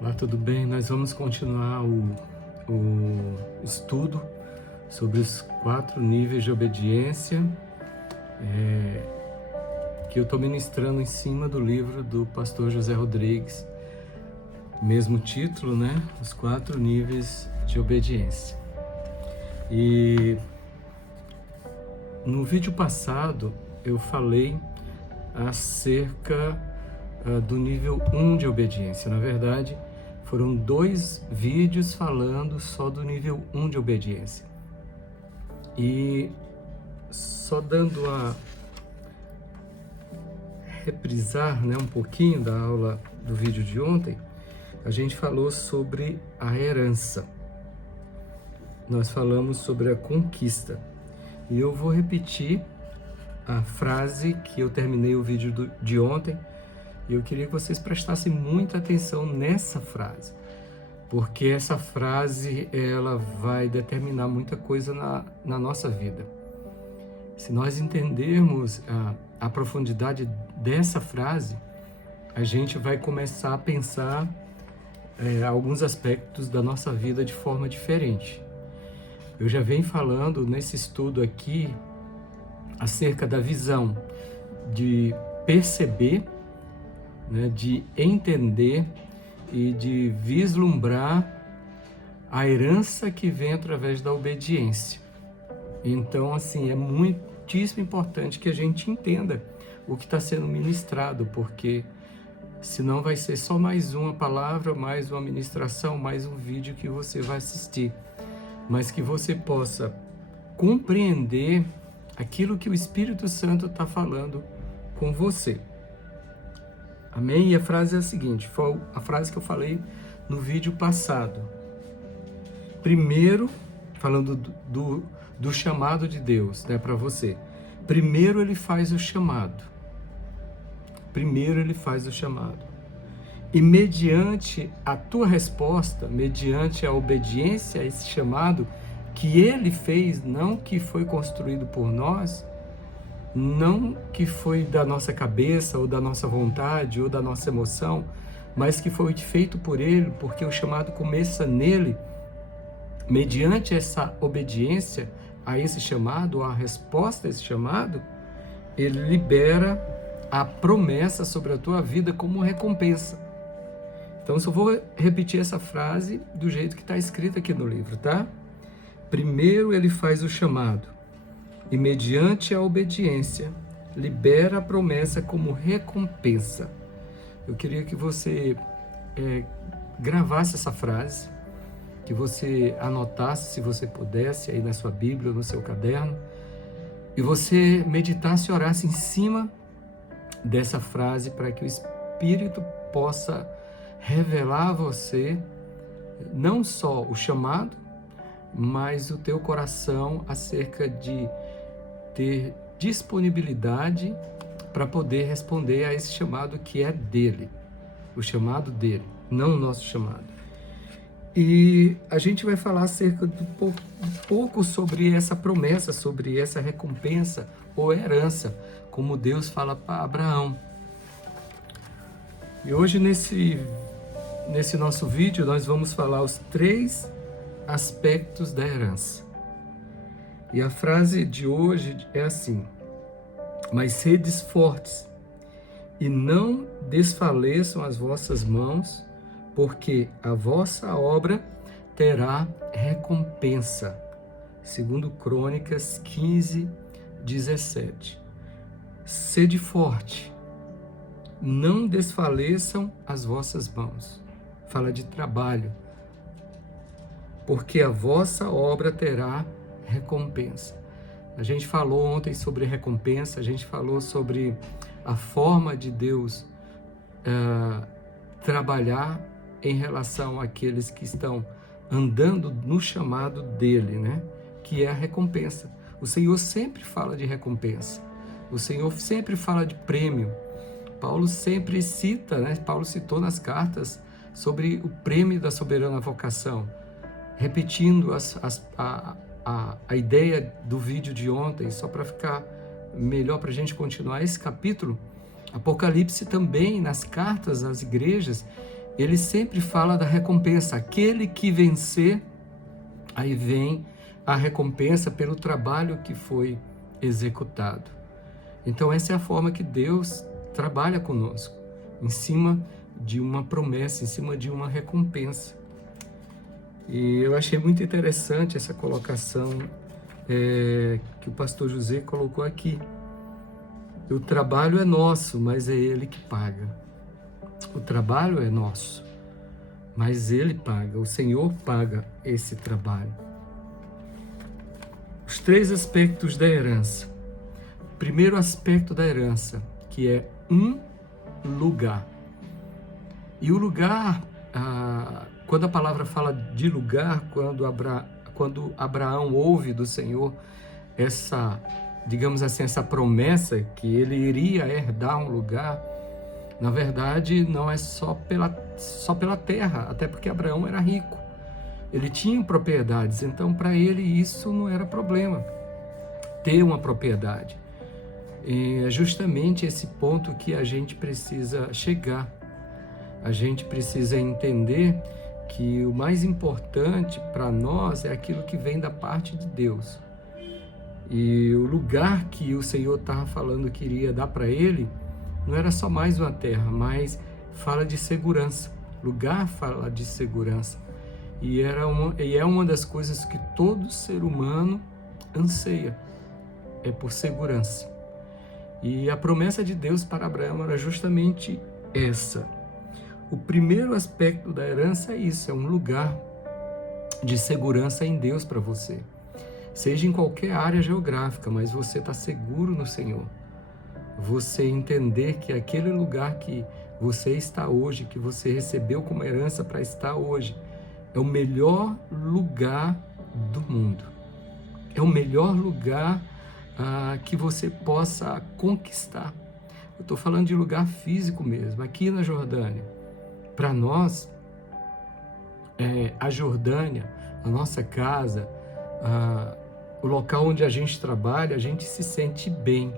Olá, tudo bem? Nós vamos continuar o estudo sobre os 4 níveis de obediência que eu estou ministrando em cima do livro do pastor José Rodrigues. Mesmo título, né? Os 4 níveis de obediência. E no vídeo passado eu falei acerca do nível 1 de obediência. Na verdade, foram 2 vídeos falando só do nível 1 de obediência. E só dando a reprisar, né, um pouquinho da aula do vídeo de ontem, a gente falou sobre a herança. Nós falamos sobre a conquista. E eu vou repetir a frase que eu terminei o vídeo de ontem. E eu queria que vocês prestassem muita atenção nessa frase, porque essa frase ela vai determinar muita coisa na nossa vida. Se nós entendermos a profundidade dessa frase, a gente vai começar a pensar alguns aspectos da nossa vida de forma diferente. Eu já venho falando nesse estudo aqui acerca da visão de perceber, né, de entender e de vislumbrar a herança que vem através da obediência. Então, assim, é muitíssimo importante que a gente entenda o que está sendo ministrado, porque senão vai ser só mais uma palavra, mais uma ministração, mais um vídeo que você vai assistir, mas que você possa compreender aquilo que o Espírito Santo está falando com você. Amém? E a frase é a seguinte, foi a frase que eu falei no vídeo passado. Primeiro, falando do chamado de Deus, né, para você. Primeiro ele faz o chamado. Primeiro ele faz o chamado. E mediante a tua resposta, mediante a obediência a esse chamado que ele fez, não que foi construído por nós, não que foi da nossa cabeça, ou da nossa vontade, ou da nossa emoção, mas que foi feito por ele, porque o chamado começa nele. Mediante essa obediência a esse chamado, a resposta a esse chamado, ele libera a promessa sobre a tua vida como recompensa. Então, eu só vou repetir essa frase do jeito que está escrito aqui no livro, tá? Primeiro ele faz o chamado, e mediante a obediência, libera a promessa como recompensa. Eu queria que você gravasse essa frase, que você anotasse, se você pudesse, aí na sua Bíblia ou no seu caderno, e você meditasse e orasse em cima dessa frase, para que o Espírito possa revelar a você não só o chamado, mas o teu coração acerca de ter disponibilidade para poder responder a esse chamado que é dele, o chamado dele, não o nosso chamado. E a gente vai falar acerca de um pouco sobre essa promessa, sobre essa recompensa ou herança, como Deus fala para Abraão. E hoje nesse nosso vídeo nós vamos falar os 3 aspectos da herança. E a frase de hoje é assim: mas sedes fortes, e não desfaleçam as vossas mãos, porque a vossa obra terá recompensa. Segundo Crônicas 15, 17. Sede forte, não desfaleçam as vossas mãos. Fala de trabalho. Porque a vossa obra terá recompensa. A gente falou ontem sobre recompensa, a gente falou sobre a forma de Deus trabalhar em relação àqueles que estão andando no chamado dele, né? Que é a recompensa. O Senhor sempre fala de recompensa. O Senhor sempre fala de prêmio. Paulo sempre cita, né? Paulo citou nas cartas sobre o prêmio da soberana vocação, repetindo a ideia do vídeo de ontem, só para ficar melhor para a gente continuar esse capítulo. Apocalipse também, nas cartas às igrejas, ele sempre fala da recompensa. Aquele que vencer, aí vem a recompensa pelo trabalho que foi executado. Então essa é a forma que Deus trabalha conosco, em cima de uma promessa, em cima de uma recompensa. E eu achei muito interessante essa colocação que o pastor José colocou aqui. O trabalho é nosso, mas é Ele que paga. O trabalho é nosso, mas Ele paga, o Senhor paga esse trabalho. Os 3 aspectos da herança. O primeiro aspecto da herança, que é um lugar. E o lugar, quando a palavra fala de lugar, quando Abraão ouve do Senhor essa, digamos assim, essa promessa que ele iria herdar um lugar, na verdade não é só pela terra, até porque Abraão era rico. Ele tinha propriedades, então para ele isso não era problema, ter uma propriedade. E é justamente esse ponto que a gente precisa chegar. A gente precisa entender que o mais importante para nós é aquilo que vem da parte de Deus. E o lugar que o Senhor estava falando que iria dar para ele, não era só mais uma terra, mas fala de segurança. Lugar fala de segurança. E é uma das coisas que todo ser humano anseia, é por segurança. E a promessa de Deus para Abraão era justamente essa. O primeiro aspecto da herança é isso, é um lugar de segurança em Deus para você. Seja em qualquer área geográfica, mas você está seguro no Senhor. Você entender que aquele lugar que você está hoje, que você recebeu como herança para estar hoje, é o melhor lugar do mundo. É o melhor lugar que você possa conquistar. Eu estou falando de lugar físico mesmo, aqui na Jordânia. Para nós, a Jordânia, a nossa casa, o local onde a gente trabalha, a gente se sente bem,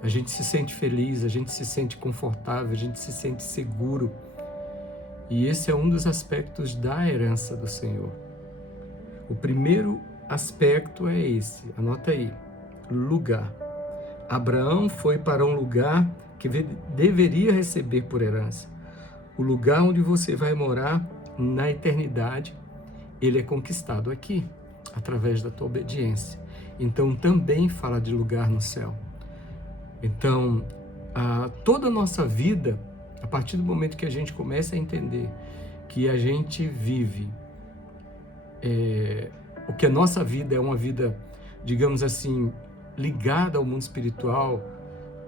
a gente se sente feliz, a gente se sente confortável, a gente se sente seguro. E esse é um dos aspectos da herança do Senhor. O primeiro aspecto é esse, anota aí, lugar. Abraão foi para um lugar que deveria receber por herança. O lugar onde você vai morar na eternidade, ele é conquistado aqui, através da tua obediência. Então também fala de lugar no céu. Então, toda a nossa vida, a partir do momento que a gente começa a entender que a gente vive, o que a nossa vida é uma vida, digamos assim, ligada ao mundo espiritual,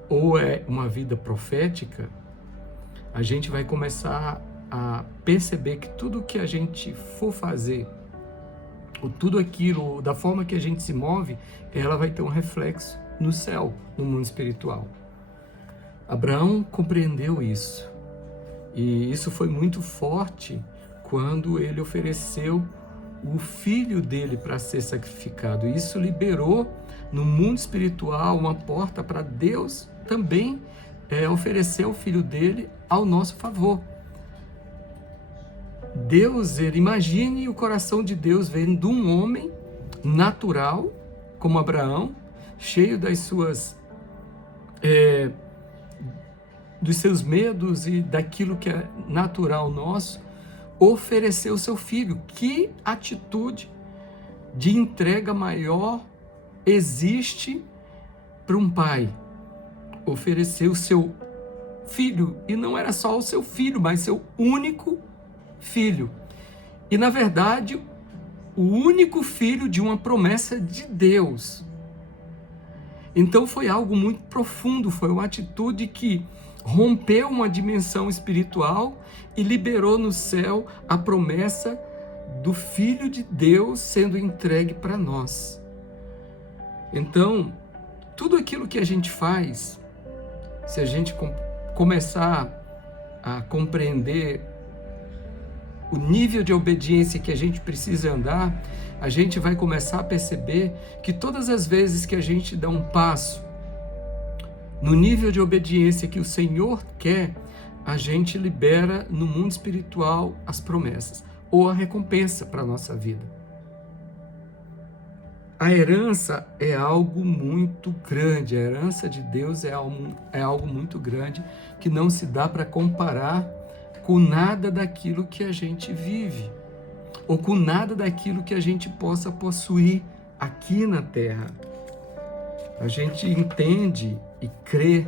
ou é uma vida profética, a gente vai começar a perceber que tudo que a gente for fazer, ou tudo aquilo, da forma que a gente se move, ela vai ter um reflexo no céu, no mundo espiritual. Abraão compreendeu isso. E isso foi muito forte quando ele ofereceu o filho dele para ser sacrificado. Isso liberou no mundo espiritual uma porta para Deus também oferecer o filho dele ao nosso favor. Deus, imagine o coração de Deus vendo um homem natural, como Abraão, cheio dos seus medos e daquilo que é natural nosso, oferecer o seu filho. Que atitude de entrega maior existe para um pai? Oferecer o seu filho, e não era só o seu filho, mas seu único filho. E na verdade, o único filho de uma promessa de Deus. Então foi algo muito profundo, foi uma atitude que rompeu uma dimensão espiritual e liberou no céu a promessa do Filho de Deus sendo entregue para nós. Então, tudo aquilo que a gente faz, se a gente começar a compreender o nível de obediência que a gente precisa andar, a gente vai começar a perceber que todas as vezes que a gente dá um passo no nível de obediência que o Senhor quer, a gente libera no mundo espiritual as promessas ou a recompensa para a nossa vida. A herança é algo muito grande, a herança de Deus é algo muito grande que não se dá para comparar com nada daquilo que a gente vive, ou com nada daquilo que a gente possa possuir aqui na Terra. A gente entende e crê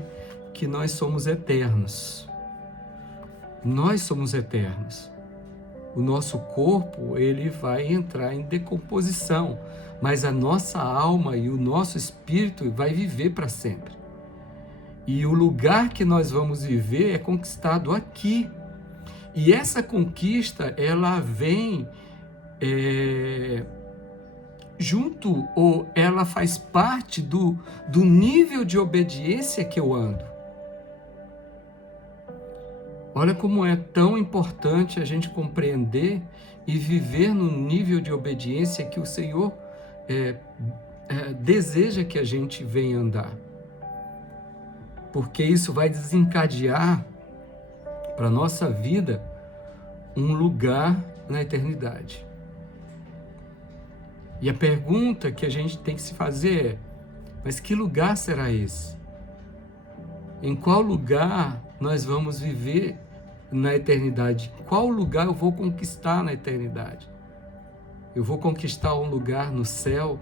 que nós somos eternos. Nós somos eternos. O nosso corpo, ele vai entrar em decomposição, mas a nossa alma e o nosso espírito vai viver para sempre. E o lugar que nós vamos viver é conquistado aqui. E essa conquista, ela vem junto, ou ela faz parte do nível de obediência que eu ando. Olha como é tão importante a gente compreender e viver no nível de obediência que o Senhor deseja que a gente venha andar. Porque isso vai desencadear para a nossa vida um lugar na eternidade. E a pergunta que a gente tem que se fazer é: mas que lugar será esse? Em qual lugar nós vamos viver na eternidade? Qual lugar eu vou conquistar na eternidade? Eu vou conquistar um lugar no céu,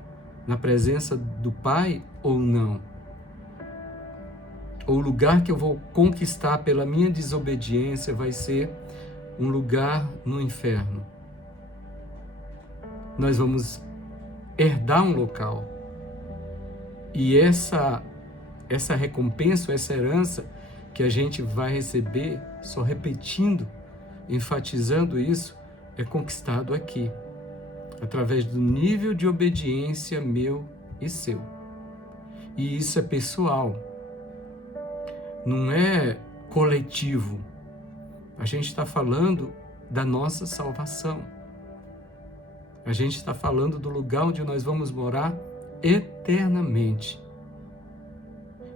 na presença do Pai, ou não? Ou o lugar que eu vou conquistar pela minha desobediência vai ser um lugar no inferno? Nós vamos herdar um local. E essa recompensa, essa herança que a gente vai receber, só repetindo, enfatizando isso, é conquistado aqui, através do nível de obediência meu e seu. E isso é pessoal, não é coletivo. A gente está falando da nossa salvação. A gente está falando do lugar onde nós vamos morar eternamente.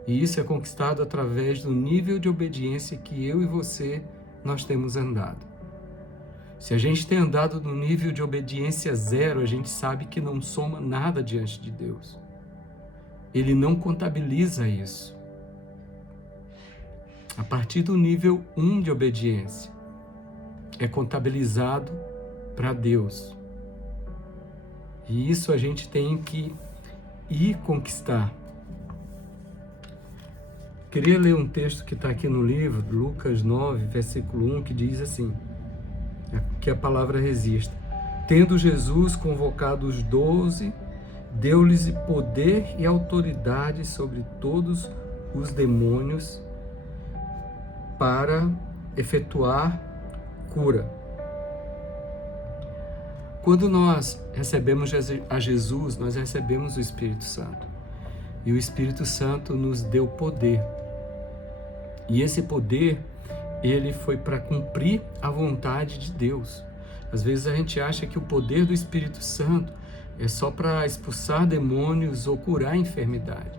E isso é conquistado através do nível de obediência que eu e você, nós temos andado. Se a gente tem andado no nível de obediência 0, a gente sabe que não soma nada diante de Deus. Ele não contabiliza isso. A partir do nível 1 de obediência, é contabilizado para Deus. E isso a gente tem que ir conquistar. Queria ler um texto que está aqui no livro, Lucas 9, versículo 1, que diz assim, que a palavra resista. Tendo Jesus convocado os 12, deu-lhes poder e autoridade sobre todos os demônios para efetuar cura. Quando nós recebemos a Jesus, nós recebemos o Espírito Santo. E o Espírito Santo nos deu poder. E esse poder, ele foi para cumprir a vontade de Deus. Às vezes a gente acha que o poder do Espírito Santo é só para expulsar demônios ou curar a enfermidade.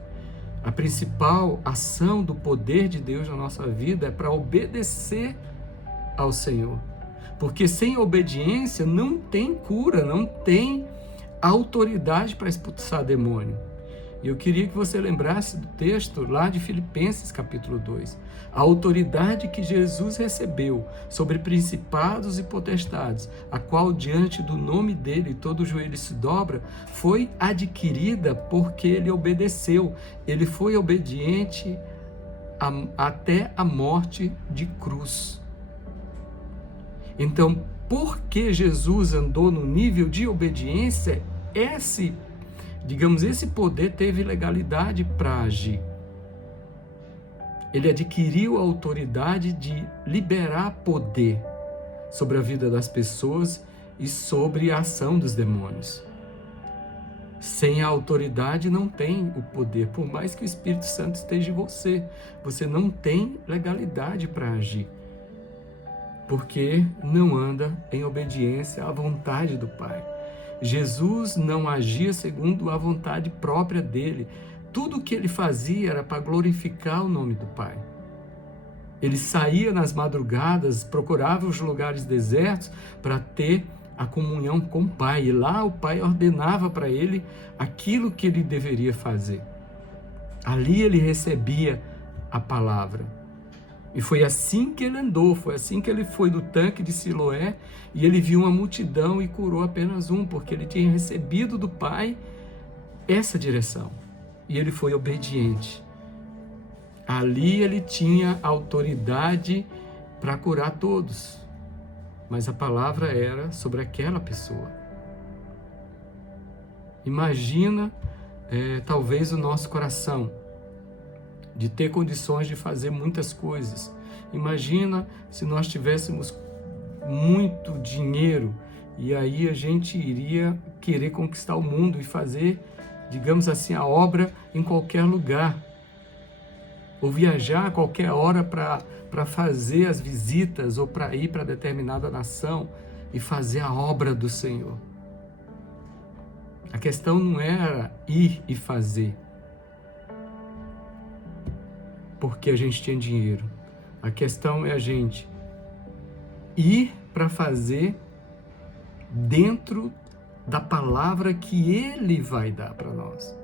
A principal ação do poder de Deus na nossa vida é para obedecer ao Senhor. Porque sem obediência não tem cura, não tem autoridade para expulsar demônio. E eu queria que você lembrasse do texto lá de Filipenses capítulo 2. A autoridade que Jesus recebeu sobre principados e potestades, a qual diante do nome dele todo joelho se dobra, foi adquirida porque ele obedeceu. Ele foi obediente até a morte de cruz. Então, porque Jesus andou no nível de obediência, esse poder teve legalidade para agir. Ele adquiriu a autoridade de liberar poder sobre a vida das pessoas e sobre a ação dos demônios. Sem a autoridade não tem o poder, por mais que o Espírito Santo esteja em você, você não tem legalidade para agir, porque não anda em obediência à vontade do Pai. Jesus não agia segundo a vontade própria dele. Tudo o que ele fazia era para glorificar o nome do Pai. Ele saía nas madrugadas, procurava os lugares desertos para ter a comunhão com o Pai. E lá o Pai ordenava para ele aquilo que ele deveria fazer. Ali ele recebia a palavra. E foi assim que ele andou, foi assim que ele foi do tanque de Siloé e ele viu uma multidão e curou apenas um, porque ele tinha recebido do Pai essa direção. E ele foi obediente. Ali ele tinha autoridade para curar todos. Mas a palavra era sobre aquela pessoa. Imagina, talvez, o nosso coração de ter condições de fazer muitas coisas. Imagina se nós tivéssemos muito dinheiro e aí a gente iria querer conquistar o mundo e fazer, digamos assim, a obra em qualquer lugar. Ou viajar a qualquer hora para fazer as visitas ou para ir para determinada nação e fazer a obra do Senhor. A questão não era ir e fazer porque a gente tinha dinheiro. A questão é a gente ir para fazer dentro da palavra que Ele vai dar para nós.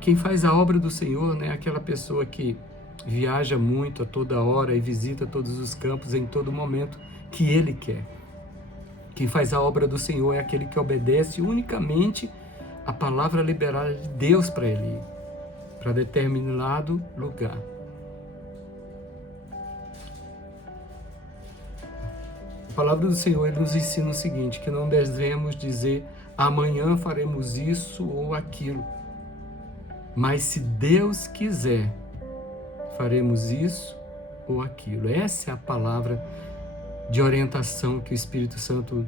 Quem faz a obra do Senhor não é aquela pessoa que viaja muito a toda hora e visita todos os campos em todo momento que Ele quer. Quem faz a obra do Senhor é aquele que obedece unicamente a palavra liberada de Deus para ele ir, para determinado lugar. A palavra do Senhor ele nos ensina o seguinte, que não devemos dizer amanhã faremos isso ou aquilo, mas se Deus quiser, faremos isso ou aquilo. Essa é a palavra de orientação que o Espírito Santo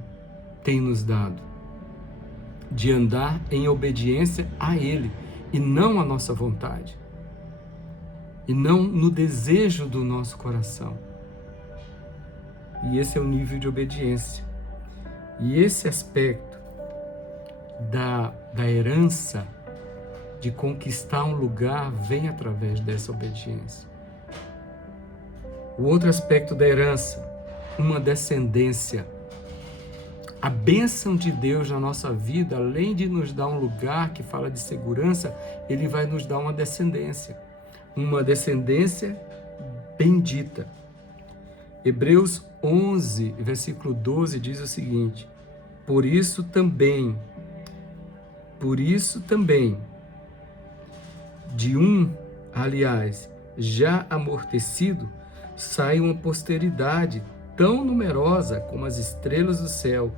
tem nos dado. De andar em obediência a Ele e não à nossa vontade. E não no desejo do nosso coração. E esse é o nível de obediência. E esse aspecto da herança, de conquistar um lugar, vem através dessa obediência. O outro aspecto da herança, uma descendência. A bênção de Deus na nossa vida, além de nos dar um lugar que fala de segurança, Ele vai nos dar uma descendência bendita. Hebreus 11, versículo 12 diz o seguinte, por isso também, de já amortecido, sai uma posteridade tão numerosa como as estrelas do céu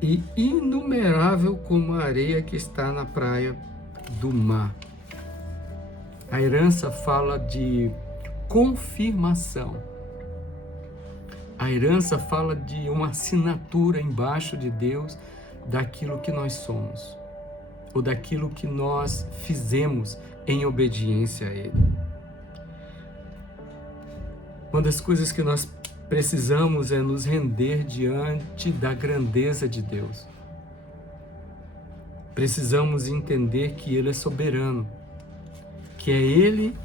e inumerável como a areia que está na praia do mar. A herança fala de confirmação. A herança fala de uma assinatura embaixo de Deus daquilo que nós somos, ou daquilo que nós fizemos em obediência a Ele. Uma das coisas que nós precisamos é nos render diante da grandeza de Deus. Precisamos entender que Ele é soberano, que é Ele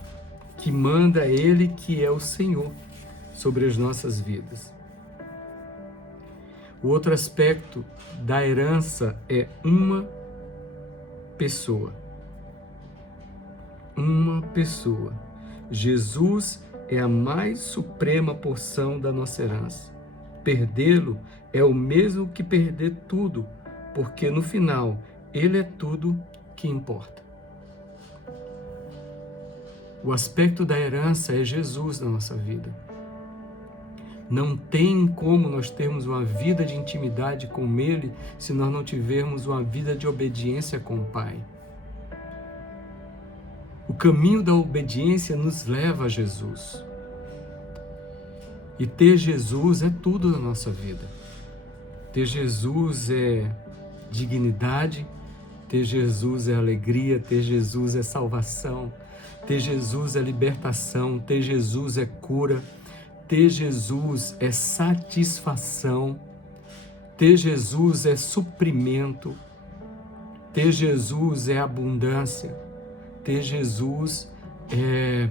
que manda, é Ele que é o Senhor sobre as nossas vidas. O outro aspecto da herança é uma pessoa. Uma pessoa. Jesus é a mais suprema porção da nossa herança. Perdê-lo é o mesmo que perder tudo, porque no final, Ele é tudo que importa. O aspecto da herança é Jesus na nossa vida. Não tem como nós termos uma vida de intimidade com Ele se nós não tivermos uma vida de obediência com o Pai. O caminho da obediência nos leva a Jesus. E ter Jesus é tudo na nossa vida. Ter Jesus é dignidade, ter Jesus é alegria, ter Jesus é salvação, ter Jesus é libertação, ter Jesus é cura, ter Jesus é satisfação, ter Jesus é suprimento, ter Jesus é abundância, ter Jesus é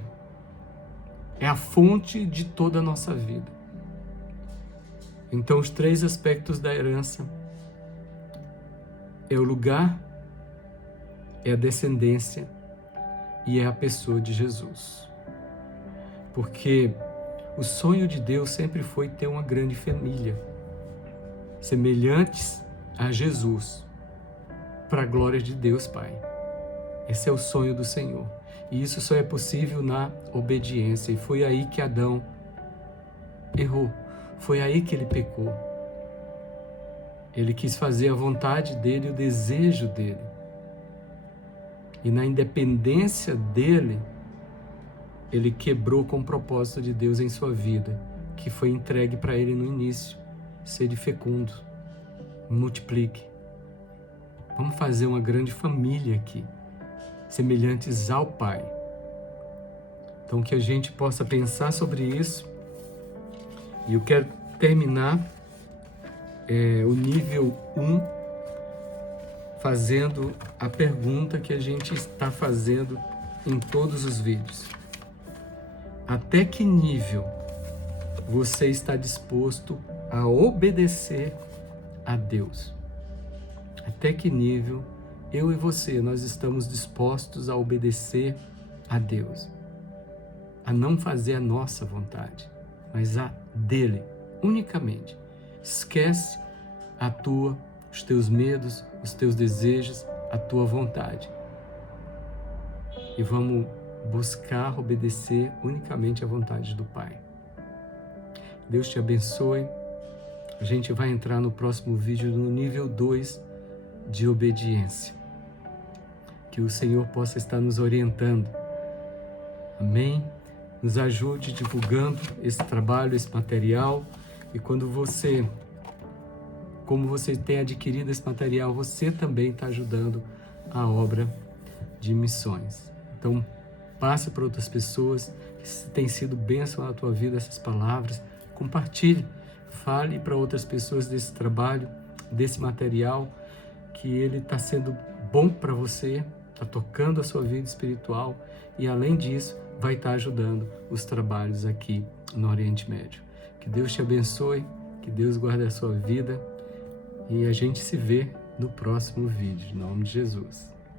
a fonte de toda a nossa vida. Então, os 3 aspectos da herança é o lugar, é a descendência e é a pessoa de Jesus. Porque o sonho de Deus sempre foi ter uma grande família, semelhantes a Jesus, para a glória de Deus Pai. Esse é o sonho do Senhor. E isso só é possível na obediência. E foi aí que Adão errou. Foi aí que ele pecou. Ele quis fazer a vontade dele, o desejo dele. E na independência dele, ele quebrou com o propósito de Deus em sua vida, que foi entregue para ele no início. Sede fecundo, multiplique. Vamos fazer uma grande família aqui, semelhantes ao Pai. Então, que a gente possa pensar sobre isso. E eu quero terminar o nível 1 fazendo a pergunta que a gente está fazendo em todos os vídeos. Até que nível você está disposto a obedecer a Deus? Até que nível eu e você, nós estamos dispostos a obedecer a Deus? A não fazer a nossa vontade, mas a dele, unicamente. Esquece os teus medos, os teus desejos, a tua vontade. E vamos buscar obedecer unicamente a vontade do Pai. Deus te abençoe. A gente vai entrar no próximo vídeo no nível 2 de obediência. Que o Senhor possa estar nos orientando. Amém? Nos ajude divulgando esse trabalho, esse material. E como você tem adquirido esse material, você também está ajudando a obra de missões. Então, passe para outras pessoas, que se tem sido bênção na tua vida essas palavras, compartilhe, fale para outras pessoas desse trabalho, desse material, que ele está sendo bom para você, está tocando a sua vida espiritual e, além disso, vai estar ajudando os trabalhos aqui no Oriente Médio. Que Deus te abençoe, que Deus guarde a sua vida e a gente se vê no próximo vídeo, em nome de Jesus.